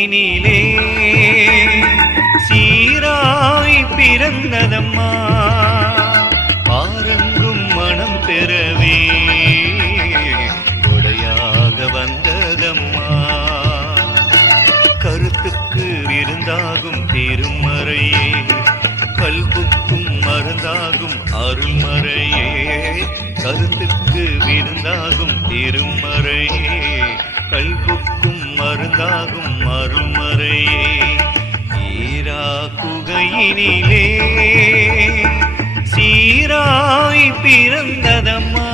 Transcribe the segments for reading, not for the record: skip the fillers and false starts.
குகையினிலே சீராய் பிறந்ததம்மா பாரங்கும் மனம் பெறவே கொடையாக வந்ததம்மா கருத்துக்கு விருந்தாகும் திருமறையே கல்புக்கும் மருந்தாகும் அருள்மறையே கருத்துக்கு விருந்தாகும் திருமறையே கல்புக்கும் மருந்தாகும் அருள்மறையே ஈரா குகையினிலே சீராய் பிறந்ததம்மா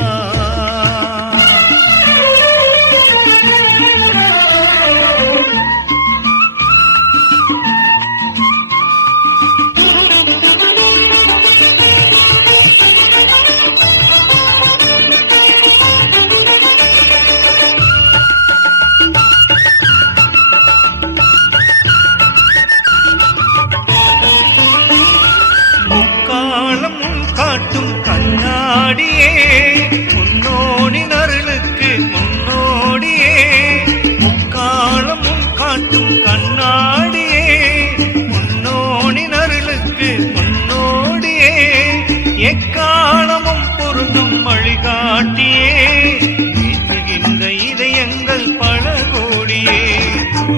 காட்டும் கண்ணாடியே முன்னோடி அருளுக்கு முன்னோடியே முக்காலமும் காட்டும் கண்ணாடியே முன்னோடி அருளுக்கு முன்னோடியே எக்காலமும் பொருந்தும் வழிகாட்டியே ஏற்றுகின்ற இதயங்கள் பல கோடியே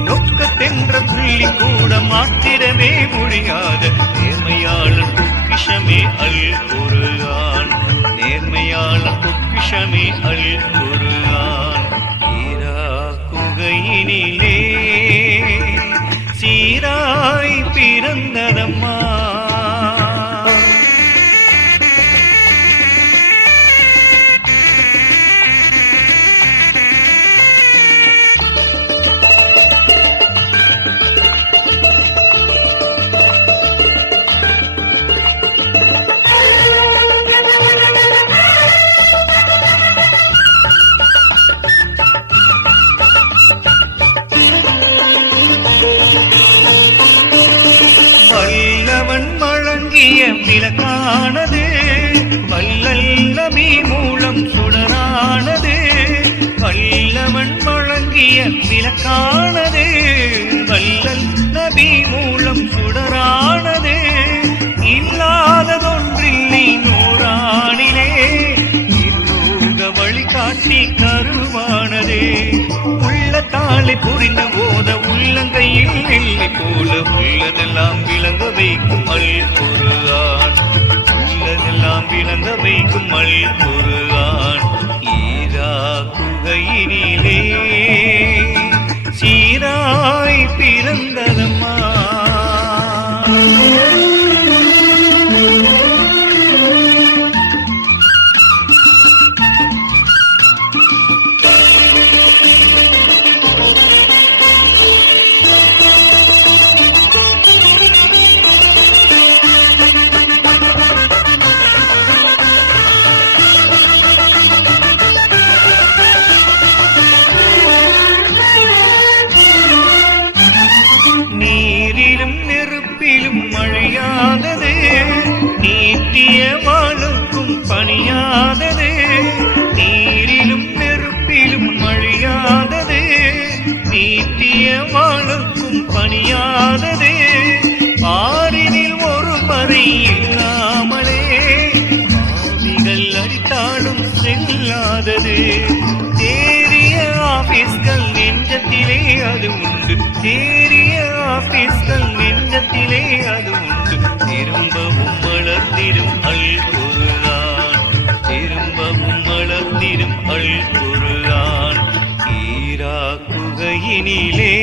நொக்கத்தென்ற புள்ளி கூட மாற்றிடவே முடியாத நேர்மையாளர் பொக்கிஷமே அல் குர்ஆன் நேர்மையாளர் பொக்கிஷமே அல் குர்ஆன் ஈரா குகையினிலே சீராய் பிறந்ததம்மா வல்லவன் வழங்கிய விளக்கானது வல்லல் நபி மூலம் சுடரானது வல்லவன் வழங்கிய விளக்கானது வல்லல் நபி மூலம் சுடரானது இல்லாததொன்றில்லை நூறானிலே இருலோக வழிகாட்டி கருவானதே உள்ளத்தாலே புரிந்த போத உள்ளங்கையில் நெல்லை போல உள்ளதெல்லாம் விளங்க வைக்கும் அல் குர்ஆன் உள்ளதெல்லாம் விளங்க வைக்கும் அல் குர்ஆன் ஈரா குகையினிலே சீராய் பிறந்ததம்மா நீரிலும் நெருப்பிலும் மழையாதது நீட்டிய வாழுக்கும் பணியாதது நீரிலும் நெருப்பிலும் மழையாதது நீட்டிய வாழுக்கும் பணியாதது பாரினில் ஒரு பறை இல்லாமலே பாவிகள் அடித்தாலும் செல்லாதது தேறிய ஆபீஸ்கள் நெஞ்சத்திலே அது உண்டு தேறிய ஆபீஸ்கள் நெஞ்சத்திலே அது உண்டு திரும்பவும் வளர்ந்திடும் அல் குர்ஆன் திரும்பவும் வளர்ந்திடும் அல் குர்ஆன் ஈரா குகையினிலே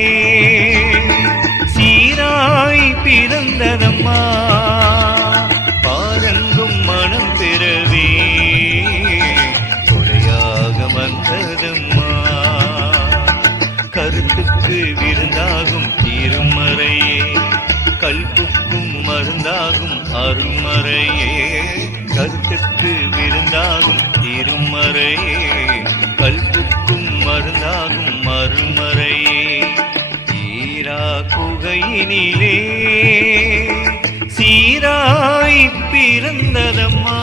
சீராய் பிறந்ததம்மா பாரங்கும் மனம் பெறவே கொடையாக வந்ததம்மா கருத்துக்கு விருந்தாகும் திருமறையே கல்புக்கும் மருந்தாகும் அருள்மறையே கருத்துக்கு விருந்தாகும் திருமறையே கல்புக்கும் மருந்தாகும் அருள்மறையே ஈரா குகையினிலே சீராய் பிறந்ததம்மா